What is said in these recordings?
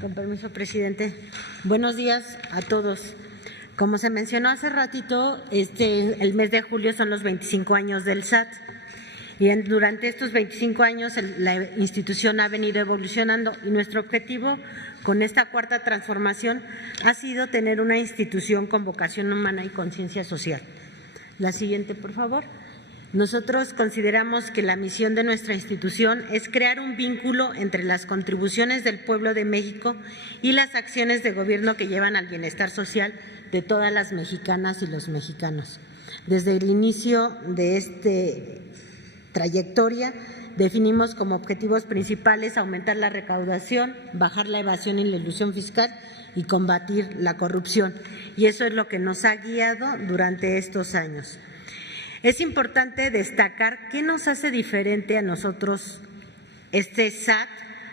Con permiso, presidente. Buenos días a todos. Como se mencionó hace ratito, el mes de julio son los 25 años del SAT. Y durante estos 25 años la institución ha venido evolucionando y nuestro objetivo con esta cuarta transformación ha sido tener una institución con vocación humana y conciencia social. La siguiente, por favor. Nosotros consideramos que la misión de nuestra institución es crear un vínculo entre las contribuciones del pueblo de México y las acciones de gobierno que llevan al bienestar social de todas las mexicanas y los mexicanos. Desde el inicio de esta trayectoria definimos como objetivos principales aumentar la recaudación, bajar la evasión y la elusión fiscal y combatir la corrupción. Y eso es lo que nos ha guiado durante estos años. Es importante destacar qué nos hace diferente a nosotros este SAT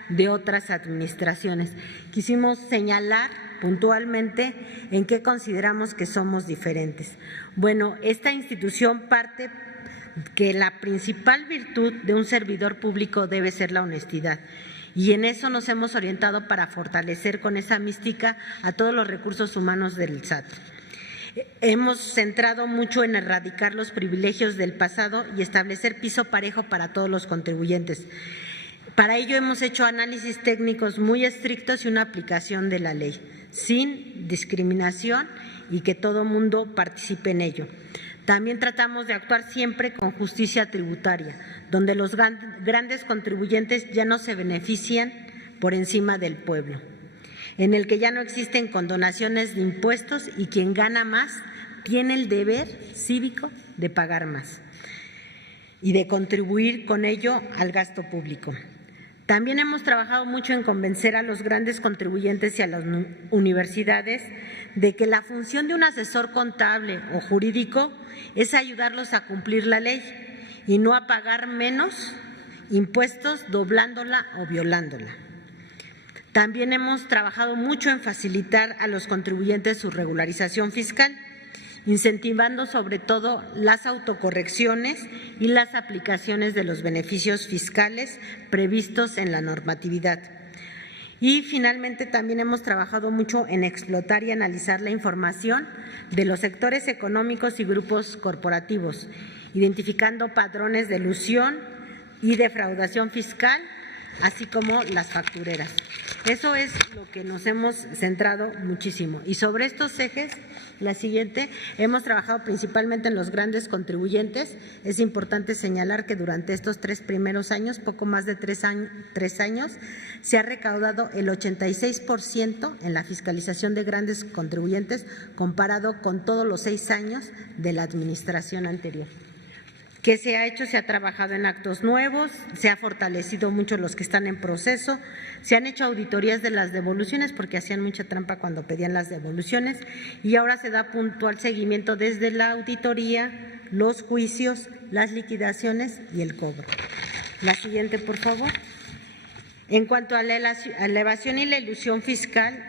de otras administraciones. Quisimos señalar puntualmente en qué consideramos que somos diferentes. Bueno, esta institución parte que la principal virtud de un servidor público debe ser la honestidad. Y en eso nos hemos orientado para fortalecer con esa mística a todos los recursos humanos del SAT. Hemos centrado mucho en erradicar los privilegios del pasado y establecer piso parejo para todos los contribuyentes. Para ello hemos hecho análisis técnicos muy estrictos y una aplicación de la ley, sin discriminación y que todo mundo participe en ello. También tratamos de actuar siempre con justicia tributaria, donde los grandes contribuyentes ya no se benefician por encima del pueblo, en el que ya no existen condonaciones de impuestos y quien gana más tiene el deber cívico de pagar más y de contribuir con ello al gasto público. También hemos trabajado mucho en convencer a los grandes contribuyentes y a las universidades de que la función de un asesor contable o jurídico es ayudarlos a cumplir la ley y no a pagar menos impuestos doblándola o violándola. También hemos trabajado mucho en facilitar a los contribuyentes su regularización fiscal, incentivando sobre todo las autocorrecciones y las aplicaciones de los beneficios fiscales previstos en la normatividad. Y finalmente también hemos trabajado mucho en explotar y analizar la información de los sectores económicos y grupos corporativos, identificando patrones de elusión y defraudación fiscal, así como las factureras. Eso es lo que nos hemos centrado muchísimo. Y sobre estos ejes, la siguiente, hemos trabajado principalmente en los grandes contribuyentes. Es importante señalar que durante estos 3 primeros años, poco más de 3 años, se ha recaudado el 86% en la fiscalización de grandes contribuyentes comparado con todos los 6 años de la administración anterior. ¿Qué se ha hecho? Se ha trabajado en actos nuevos, se ha fortalecido mucho los que están en proceso, se han hecho auditorías de las devoluciones porque hacían mucha trampa cuando pedían las devoluciones y ahora se da puntual seguimiento desde la auditoría, los juicios, las liquidaciones y el cobro. La siguiente, por favor. En cuanto a la evasión y la elusión fiscal,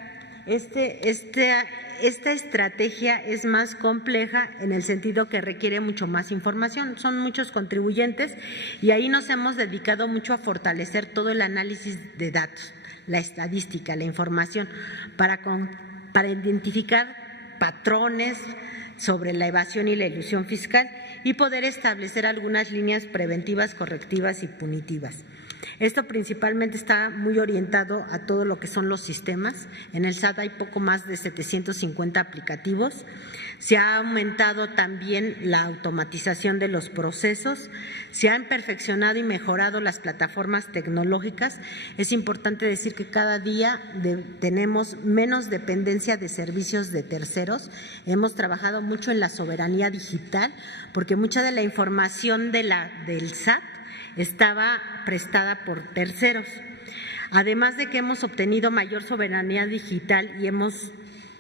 esta estrategia es más compleja en el sentido que requiere mucho más información. Son muchos contribuyentes y ahí nos hemos dedicado mucho a fortalecer todo el análisis de datos, la estadística, la información, para identificar patrones sobre la evasión y la elusión fiscal y poder establecer algunas líneas preventivas, correctivas y punitivas. Esto principalmente está muy orientado a todo lo que son los sistemas. En el SAT hay poco más de 750 aplicativos. Se ha aumentado también la automatización de los procesos, se han perfeccionado y mejorado las plataformas tecnológicas. Es importante decir que cada día tenemos menos dependencia de servicios de terceros. Hemos trabajado mucho en la soberanía digital porque mucha de la información del SAT estaba prestada por terceros. Además de que hemos obtenido mayor soberanía digital y hemos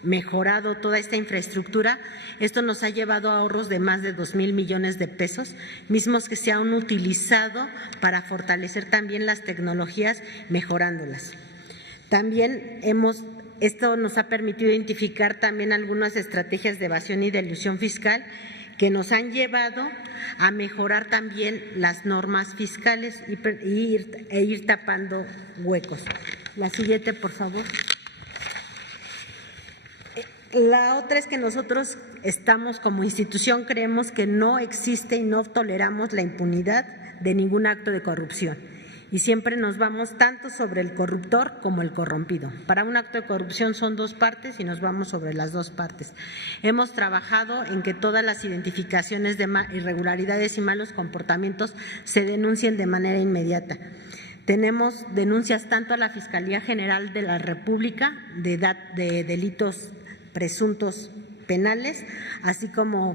mejorado toda esta infraestructura, esto nos ha llevado a ahorros de más de 2,000 millones de pesos, mismos que se han utilizado para fortalecer también las tecnologías, mejorándolas. También esto nos ha permitido identificar también algunas estrategias de evasión y de elusión fiscal que nos han llevado a mejorar también las normas fiscales e ir tapando huecos. La siguiente, por favor. La otra es que nosotros estamos como institución, creemos que no existe y no toleramos la impunidad de ningún acto de corrupción. Y siempre nos vamos tanto sobre el corruptor como el corrompido. Para un acto de corrupción son dos partes y nos vamos sobre las dos partes. Hemos trabajado en que todas las identificaciones de irregularidades y malos comportamientos se denuncien de manera inmediata. Tenemos denuncias tanto a la Fiscalía General de la República de delitos presuntos penales, así como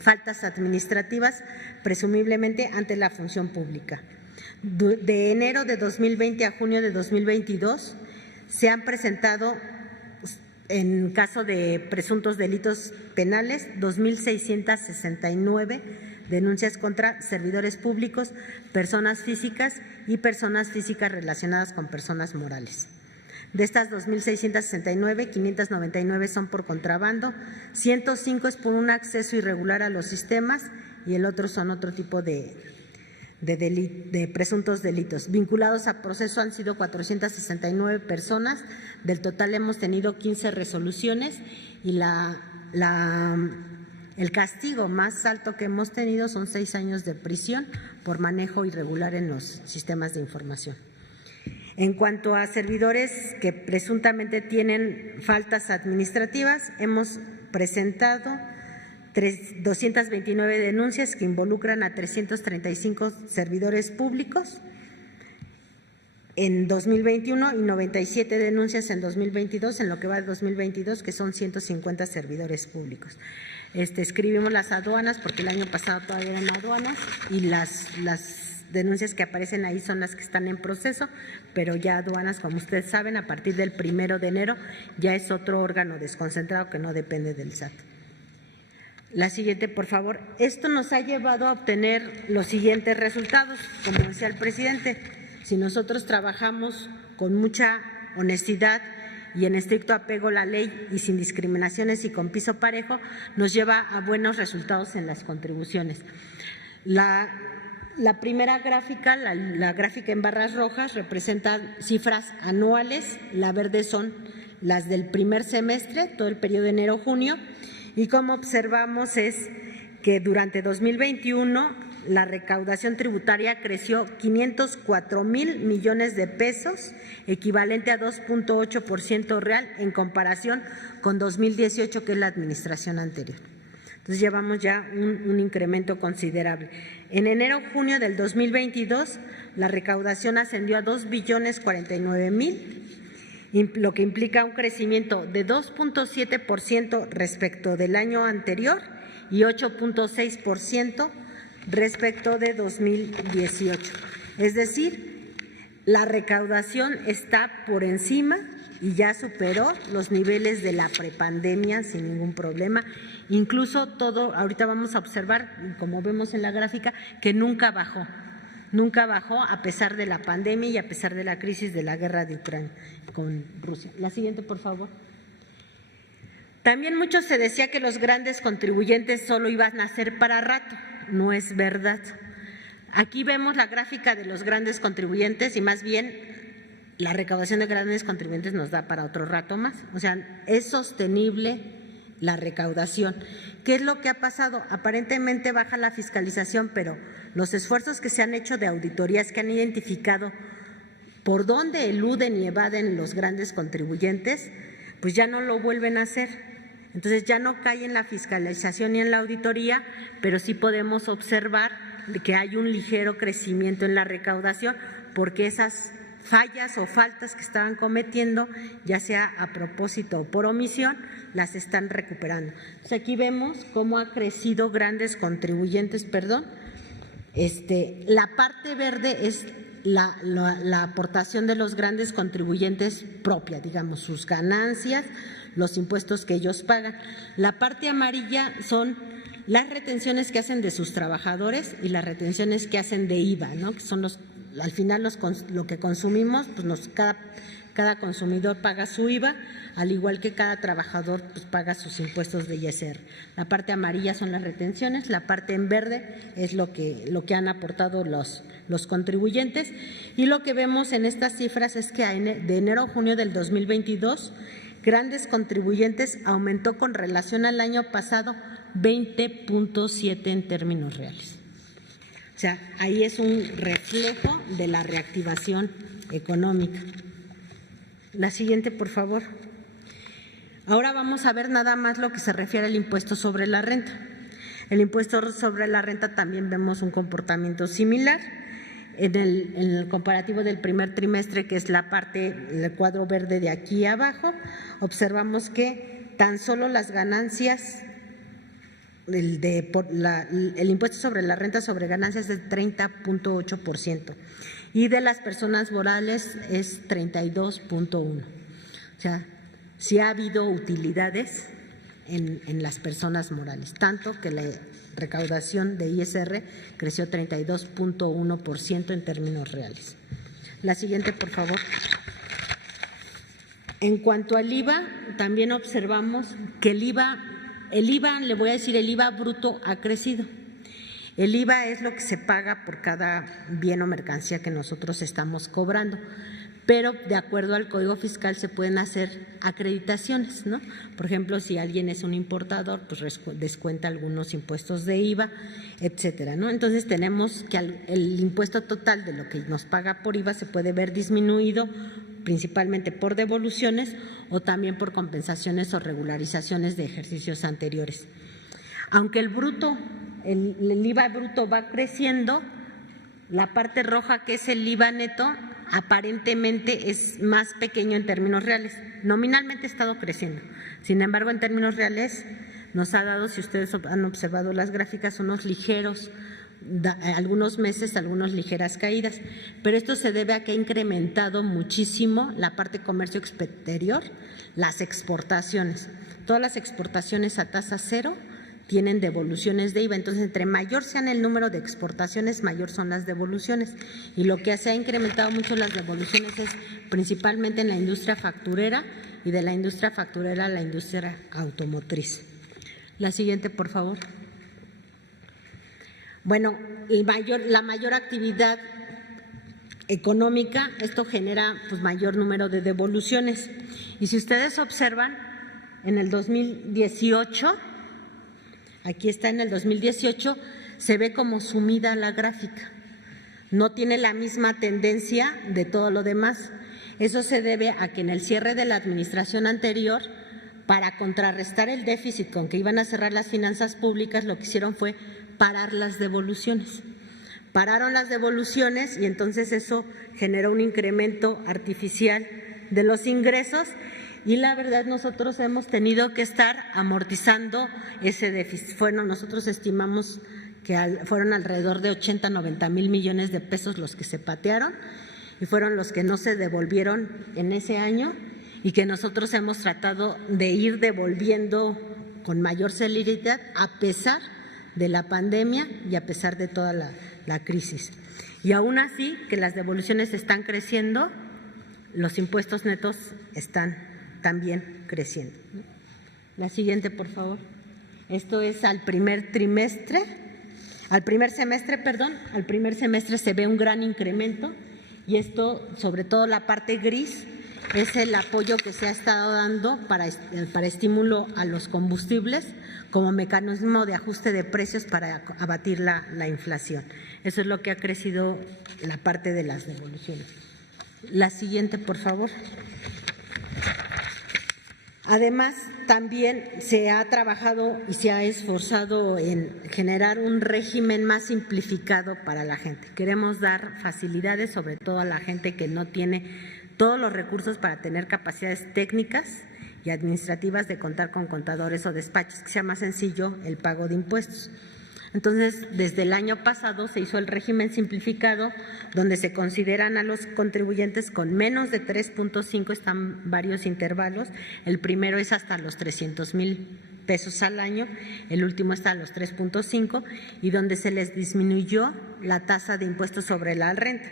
faltas administrativas, presumiblemente ante la función pública. De enero de 2020 a junio de 2022 se han presentado, en caso de presuntos delitos penales, 2.669 denuncias contra servidores públicos, personas físicas y personas físicas relacionadas con personas morales. De estas 2.669, 599 son por contrabando, 105 es por un acceso irregular a los sistemas y el otro son otro tipo de presuntos delitos. Vinculados a proceso han sido 469 personas, del total hemos tenido 15 resoluciones y el castigo más alto que hemos tenido son 6 años de prisión por manejo irregular en los sistemas de información. En cuanto a servidores que presuntamente tienen faltas administrativas, hemos presentado 229 denuncias que involucran a 335 servidores públicos en 2021 y 97 denuncias en 2022, en lo que va de 2022, que son 150 servidores públicos. Escribimos las aduanas porque el año pasado todavía eran aduanas y las denuncias que aparecen ahí son las que están en proceso, pero ya aduanas, como ustedes saben, a partir del 1 de enero ya es otro órgano desconcentrado que no depende del SAT. La siguiente, por favor. Esto nos ha llevado a obtener los siguientes resultados. Como decía el presidente, si nosotros trabajamos con mucha honestidad y en estricto apego a la ley y sin discriminaciones y con piso parejo, nos lleva a buenos resultados en las contribuciones. La primera gráfica, la gráfica en barras rojas, representa cifras anuales, la verde son las del primer semestre, todo el periodo de enero-junio, y como observamos es que durante 2021 la recaudación tributaria creció 504,000 millones de pesos, equivalente a 2.8% real en comparación con 2018, que es la administración anterior. Entonces llevamos ya un incremento considerable. En enero-junio del 2022 la recaudación ascendió a 2.049.000, lo que implica un crecimiento de 2.7% respecto del año anterior y 8.6% respecto de 2018. Es decir, la recaudación está por encima y ya superó los niveles de la prepandemia sin ningún problema. Incluso ahorita vamos a observar, como vemos en la gráfica, que nunca bajó a pesar de la pandemia y a pesar de la crisis de la guerra de Ucrania con Rusia. La siguiente, por favor. También mucho se decía que los grandes contribuyentes solo iban a ser para rato. No es verdad. Aquí vemos la gráfica de los grandes contribuyentes y más bien la recaudación de grandes contribuyentes nos da para otro rato más. O sea, es sostenible la recaudación. ¿Qué es lo que ha pasado? Aparentemente baja la fiscalización, pero los esfuerzos que se han hecho de auditorías que han identificado por dónde eluden y evaden los grandes contribuyentes, pues ya no lo vuelven a hacer. Entonces ya no cae en la fiscalización ni en la auditoría, pero sí podemos observar que hay un ligero crecimiento en la recaudación porque esas fallas o faltas que estaban cometiendo, ya sea a propósito o por omisión, las están recuperando. Entonces aquí vemos cómo ha crecido grandes contribuyentes, la parte verde es la aportación de los grandes contribuyentes propia, digamos, sus ganancias, los impuestos que ellos pagan. La parte amarilla son las retenciones que hacen de sus trabajadores y las retenciones que hacen de IVA, ¿no? Que son al final lo que consumimos, pues cada consumidor paga su IVA, al igual que cada trabajador pues paga sus impuestos de ISR. La parte amarilla son las retenciones, la parte en verde es lo que han aportado los contribuyentes, y lo que vemos en estas cifras es que de enero a junio del 2022, grandes contribuyentes aumentó con relación al año pasado 20.7 en términos reales. O sea, ahí es un reflejo de la reactivación económica. La siguiente, por favor. Ahora vamos a ver nada más lo que se refiere al impuesto sobre la renta. El impuesto sobre la renta también vemos un comportamiento similar. En el comparativo del primer trimestre, que es la parte, el cuadro verde de aquí abajo, observamos que tan solo las ganancias, el impuesto sobre la renta sobre ganancias es de 30.8% y de las personas morales es 32.1%. O sea, sí ha habido utilidades en las personas morales, tanto que la recaudación de ISR creció 32.1% en términos reales. La siguiente, por favor. En cuanto al IVA, también observamos que el IVA, le voy a decir, el IVA bruto ha crecido. El IVA es lo que se paga por cada bien o mercancía que nosotros estamos cobrando, pero de acuerdo al Código Fiscal se pueden hacer acreditaciones, ¿no? Por ejemplo, si alguien es un importador, pues descuenta algunos impuestos de IVA, etcétera, ¿no? Entonces tenemos que el impuesto total de lo que nos paga por IVA se puede ver disminuido principalmente por devoluciones o también por compensaciones o regularizaciones de ejercicios anteriores. Aunque el IVA bruto va creciendo, la parte roja, que es el IVA neto, aparentemente es más pequeño en términos reales. Nominalmente ha estado creciendo, sin embargo, en términos reales nos ha dado, si ustedes han observado las gráficas, unos ligeros, algunos meses, algunas ligeras caídas, pero esto se debe a que ha incrementado muchísimo la parte comercio exterior, las exportaciones. Todas las exportaciones a tasa cero tienen devoluciones de IVA, entonces entre mayor sean el número de exportaciones, mayor son las devoluciones, y lo que se ha incrementado mucho las devoluciones es principalmente en la industria facturera, y de la industria facturera a la industria automotriz. La siguiente, por favor. Bueno, la mayor actividad económica, esto genera pues mayor número de devoluciones, y si ustedes observan, en el 2018, aquí está, en el 2018 se ve como sumida la gráfica, no tiene la misma tendencia de todo lo demás. Eso se debe a que en el cierre de la administración anterior, para contrarrestar el déficit con que iban a cerrar las finanzas públicas, lo que hicieron fue parar las devoluciones. Pararon las devoluciones y entonces eso generó un incremento artificial de los ingresos, y la verdad nosotros hemos tenido que estar amortizando ese déficit. Nosotros estimamos que fueron alrededor de 80-90 mil millones de pesos los que se patearon y fueron los que no se devolvieron en ese año, y que nosotros hemos tratado de ir devolviendo con mayor celeridad a pesar de la pandemia y a pesar de toda la crisis. Y aún así que las devoluciones están creciendo, los impuestos netos están también creciendo. La siguiente, por favor. Esto es al primer semestre, al primer semestre se ve un gran incremento, y esto, sobre todo la parte gris, es el apoyo que se ha estado dando para estímulo a los combustibles como mecanismo de ajuste de precios para abatir la inflación. Eso es lo que ha crecido la parte de las devoluciones. La siguiente, por favor. Además, también se ha trabajado y se ha esforzado en generar un régimen más simplificado para la gente. Queremos dar facilidades, sobre todo a la gente que no tiene todos los recursos para tener capacidades técnicas y administrativas de contar con contadores o despachos, que sea más sencillo el pago de impuestos. Entonces, desde el año pasado se hizo el régimen simplificado, donde se consideran a los contribuyentes con menos de 3.5, están varios intervalos. El primero es hasta los 300,000 pesos al año, el último está a los 3.5, y donde se les disminuyó la tasa de impuestos sobre la renta.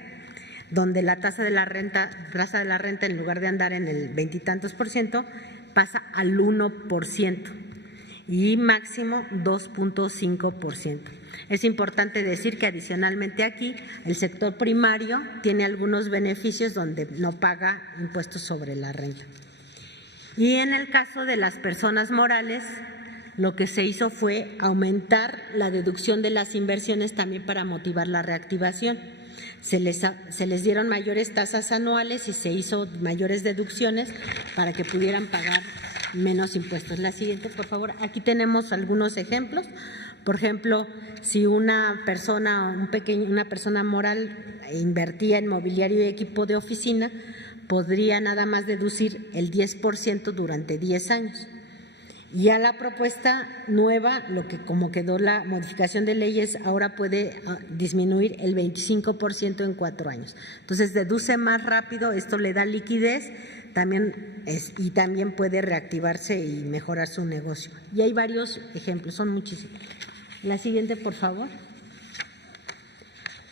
donde la tasa de la renta en lugar de andar en el 20 y tantos %, pasa al 1% y máximo 2.5%. Es importante decir que adicionalmente aquí el sector primario tiene algunos beneficios donde no paga impuestos sobre la renta. Y en el caso de las personas morales, lo que se hizo fue aumentar la deducción de las inversiones también para motivar la reactivación. Se les dieron mayores tasas anuales y se hizo mayores deducciones para que pudieran pagar menos impuestos. La siguiente, por favor. Aquí tenemos algunos ejemplos. Por ejemplo, si una persona moral invertía en mobiliario y equipo de oficina, podría nada más deducir el 10% durante 10 años. Y a la propuesta nueva, lo que como quedó la modificación de leyes, ahora puede disminuir el 25% en 4 años. Entonces, deduce más rápido, esto le da liquidez y también puede reactivarse y mejorar su negocio. Y hay varios ejemplos, son muchísimos. La siguiente, por favor.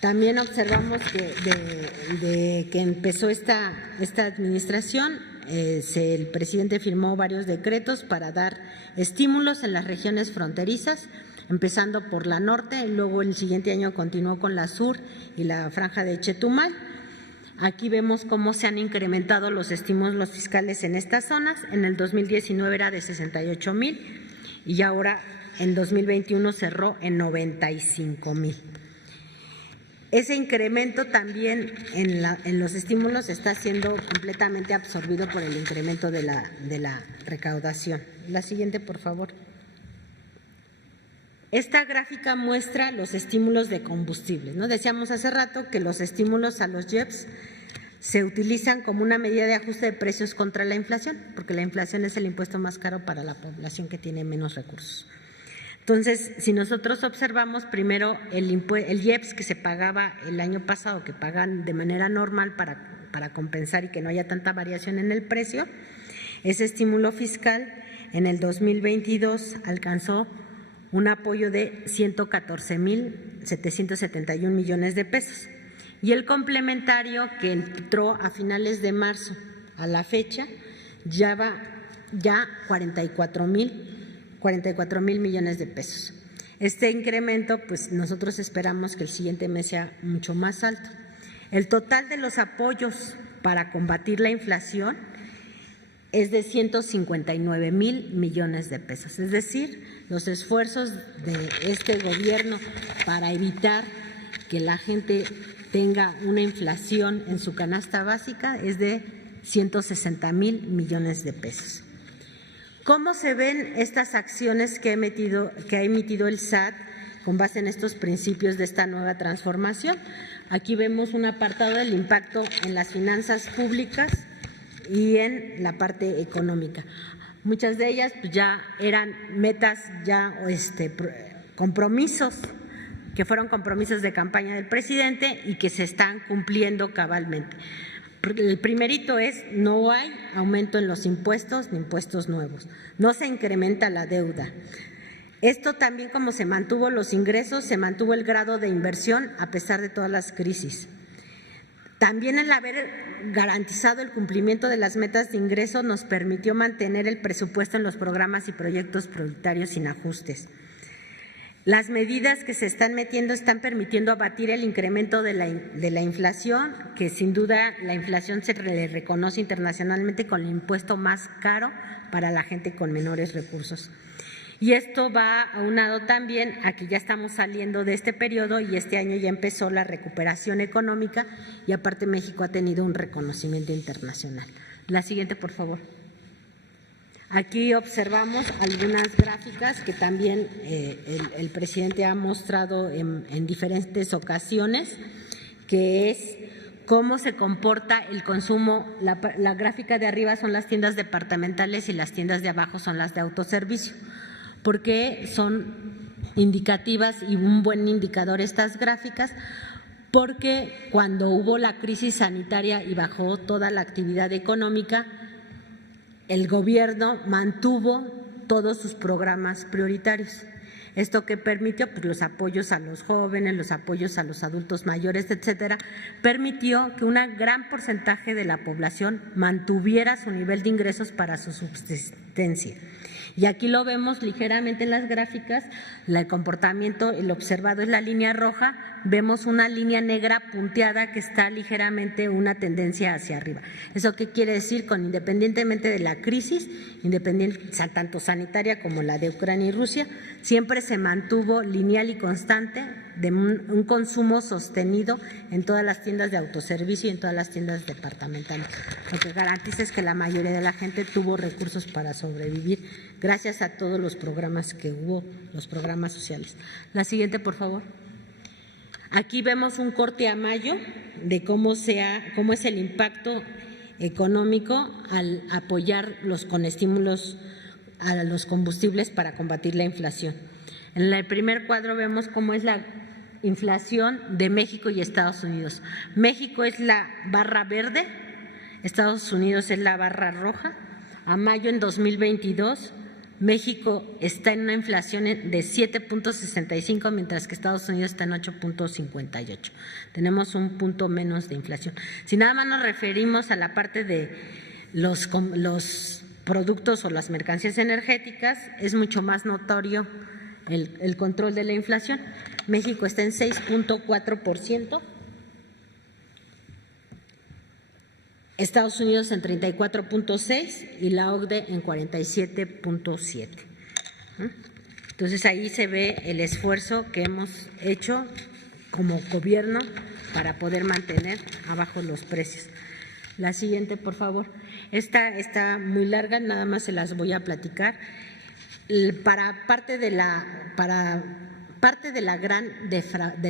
También observamos que empezó esta administración. El presidente firmó varios decretos para dar estímulos en las regiones fronterizas, empezando por la norte, y luego el siguiente año continuó con la sur y la franja de Chetumal. Aquí vemos cómo se han incrementado los estímulos fiscales en estas zonas. En el 2019 era de 68,000 y ahora en 2021 cerró en 95,000. Ese incremento también en los estímulos está siendo completamente absorbido por el incremento de la recaudación. La siguiente, por favor. Esta gráfica muestra los estímulos de combustibles, ¿no? Decíamos hace rato que los estímulos a los JEPs se utilizan como una medida de ajuste de precios contra la inflación, porque la inflación es el impuesto más caro para la población que tiene menos recursos. Entonces, si nosotros observamos primero el IEPS que se pagaba el año pasado, que pagan de manera normal para compensar y que no haya tanta variación en el precio, ese estímulo fiscal en el 2022 alcanzó un apoyo de 114,771 millones de pesos. Y el complementario que entró a finales de marzo a la fecha ya va 44,000 millones de pesos. Este incremento, pues nosotros esperamos que el siguiente mes sea mucho más alto. El total de los apoyos para combatir la inflación es de 159,000 millones de pesos. Es decir, los esfuerzos de este gobierno para evitar que la gente tenga una inflación en su canasta básica es de 160,000 millones de pesos. ¿Cómo se ven estas acciones que ha emitido el SAT con base en estos principios de esta nueva transformación? Aquí vemos un apartado del impacto en las finanzas públicas y en la parte económica. Muchas de ellas pues, ya eran metas, compromisos, que fueron compromisos de campaña del presidente y que se están cumpliendo cabalmente. El primerito es, no hay aumento en los impuestos ni impuestos nuevos, no se incrementa la deuda. Esto también, como se mantuvo los ingresos, se mantuvo el grado de inversión a pesar de todas las crisis. También el haber garantizado el cumplimiento de las metas de ingreso nos permitió mantener el presupuesto en los programas y proyectos prioritarios sin ajustes. Las medidas que se están metiendo están permitiendo abatir el incremento de la inflación, que sin duda la inflación se le reconoce internacionalmente con el impuesto más caro para la gente con menores recursos. Y esto va aunado también a que ya estamos saliendo de este periodo y este año ya empezó la recuperación económica y aparte México ha tenido un reconocimiento internacional. La siguiente, por favor. Aquí observamos algunas gráficas que también el presidente ha mostrado en diferentes ocasiones, que es cómo se comporta el consumo. La gráfica de arriba son las tiendas departamentales y las tiendas de abajo son las de autoservicio. ¿Por qué son indicativas y un buen indicador estas gráficas? Porque cuando hubo la crisis sanitaria y bajó toda la actividad económica, el gobierno mantuvo todos sus programas prioritarios. Esto que permitió, pues los apoyos a los jóvenes, los apoyos a los adultos mayores, etcétera, permitió que un gran porcentaje de la población mantuviera su nivel de ingresos para su subsistencia. Y aquí lo vemos ligeramente en las gráficas, el comportamiento, el observado es la línea roja, vemos una línea negra punteada que está ligeramente una tendencia hacia arriba. ¿Eso qué quiere decir? Independientemente de la crisis, tanto sanitaria como la de Ucrania y Rusia, siempre se mantuvo lineal y constante de un consumo sostenido en todas las tiendas de autoservicio y en todas las tiendas departamentales. Lo que garantiza es que la mayoría de la gente tuvo recursos para sobrevivir gracias a todos los programas que hubo, los programas sociales. La siguiente, por favor. Aquí vemos un corte a mayo de cómo es el impacto económico al apoyar con estímulos a los combustibles para combatir la inflación. En el primer cuadro vemos cómo es la inflación de México y Estados Unidos. México es la barra verde, Estados Unidos es la barra roja. A mayo en 2022, México está en una inflación de 7.65, mientras que Estados Unidos está en 8.58. Tenemos un punto menos de inflación. Si nada más nos referimos a la parte de los productos o las mercancías energéticas, es mucho más notorio el control de la inflación. México está en 6.4%, Estados Unidos en 34.6% y la OCDE en 47.7%. Entonces ahí se ve el esfuerzo que hemos hecho como gobierno para poder mantener abajo los precios. La siguiente, por favor. Esta está muy larga, nada más se las voy a platicar. Parte de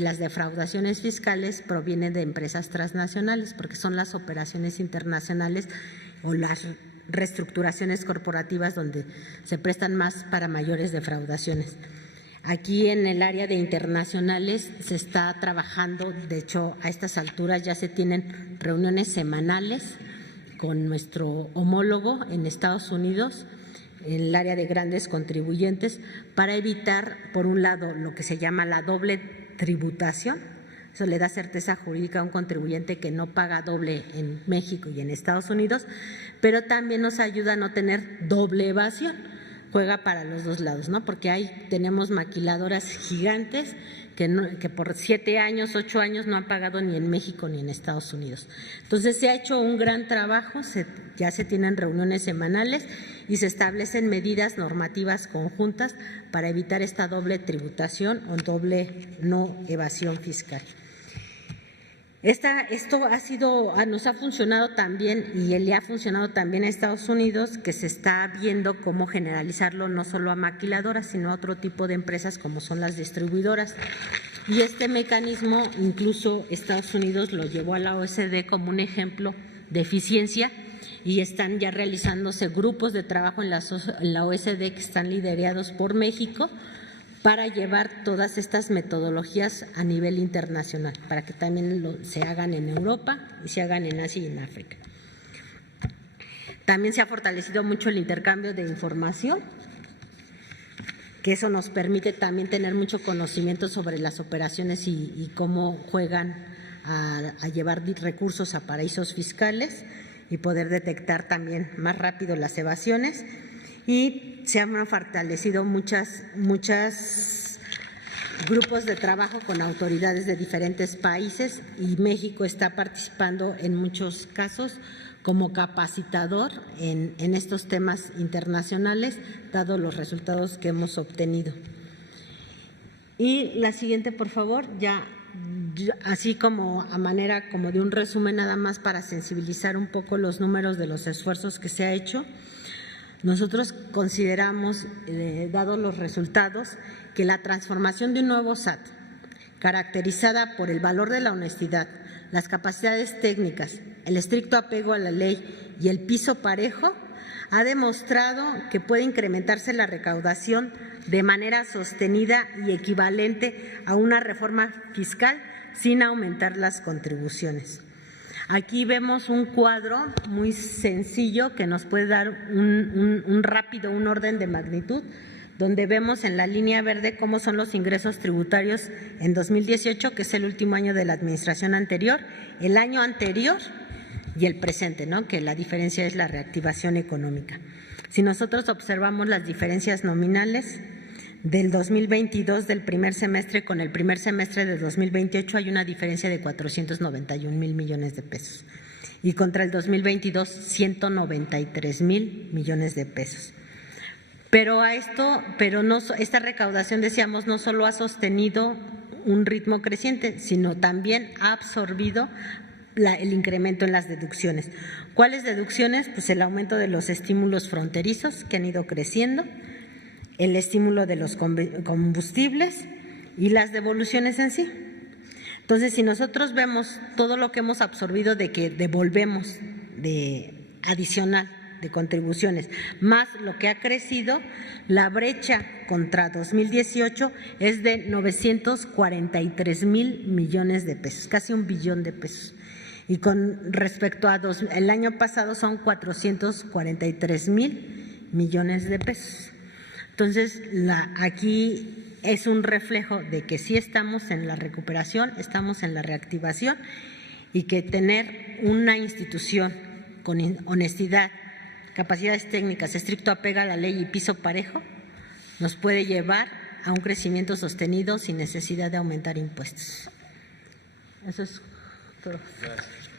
las defraudaciones fiscales proviene de empresas transnacionales, porque son las operaciones internacionales o las reestructuraciones corporativas donde se prestan más para mayores defraudaciones. Aquí en el área de internacionales se está trabajando, de hecho a estas alturas ya se tienen reuniones semanales con nuestro homólogo en Estados Unidos, en el área de grandes contribuyentes, para evitar, por un lado, lo que se llama la doble tributación. Eso le da certeza jurídica a un contribuyente que no paga doble en México y en Estados Unidos, pero también nos ayuda a no tener doble evasión. Juega para los dos lados, ¿no? Porque tenemos maquiladoras gigantes que por 7 años, 8 años no han pagado ni en México ni en Estados Unidos. Entonces se ha hecho un gran trabajo, ya se tienen reuniones semanales y se establecen medidas normativas conjuntas para evitar esta doble tributación o doble no evasión fiscal. Esto nos ha funcionado también y le ha funcionado también a Estados Unidos, que se está viendo cómo generalizarlo no solo a maquiladoras, sino a otro tipo de empresas como son las distribuidoras. Y este mecanismo incluso Estados Unidos lo llevó a la OECD como un ejemplo de eficiencia y están ya realizándose grupos de trabajo en la OECD que están liderados por México para llevar todas estas metodologías a nivel internacional, para que también se hagan en Europa y se hagan en Asia y en África. También se ha fortalecido mucho el intercambio de información, que eso nos permite también tener mucho conocimiento sobre las operaciones y cómo juegan a llevar recursos a paraísos fiscales y poder detectar también más rápido las evasiones. Y se han fortalecido muchos grupos de trabajo con autoridades de diferentes países y México está participando en muchos casos como capacitador en estos temas internacionales, dado los resultados que hemos obtenido. Y la siguiente, por favor, ya así como a manera como de un resumen nada más para sensibilizar un poco los números de los esfuerzos que se ha hecho. Nosotros consideramos, dados los resultados, que la transformación de un nuevo SAT, caracterizada por el valor de la honestidad, las capacidades técnicas, el estricto apego a la ley y el piso parejo, ha demostrado que puede incrementarse la recaudación de manera sostenida y equivalente a una reforma fiscal sin aumentar las contribuciones. Aquí vemos un cuadro muy sencillo que nos puede dar un orden de magnitud donde vemos en la línea verde cómo son los ingresos tributarios en 2018, que es el último año de la administración anterior, el año anterior y el presente, ¿no? Que la diferencia es la reactivación económica. Si nosotros observamos las diferencias nominales del 2022 del primer semestre con el primer semestre de 2028, hay una diferencia de 491,000 millones de pesos. Y contra el 2022, 193,000 millones de pesos. Pero esta recaudación, decíamos, no solo ha sostenido un ritmo creciente, sino también ha absorbido el incremento en las deducciones. ¿Cuáles deducciones? Pues el aumento de los estímulos fronterizos que han ido creciendo, el estímulo de los combustibles y las devoluciones en sí. Entonces, si nosotros vemos todo lo que hemos absorbido de que devolvemos de adicional de contribuciones, más lo que ha crecido, la brecha contra 2018 es de 943,000 millones de pesos, casi 1 billón de pesos. Y con respecto a el año pasado son 443,000 millones de pesos. Entonces, aquí es un reflejo de que sí estamos en la recuperación, estamos en la reactivación y que tener una institución con honestidad, capacidades técnicas, estricto apego a la ley y piso parejo nos puede llevar a un crecimiento sostenido sin necesidad de aumentar impuestos. Eso es todo. Gracias.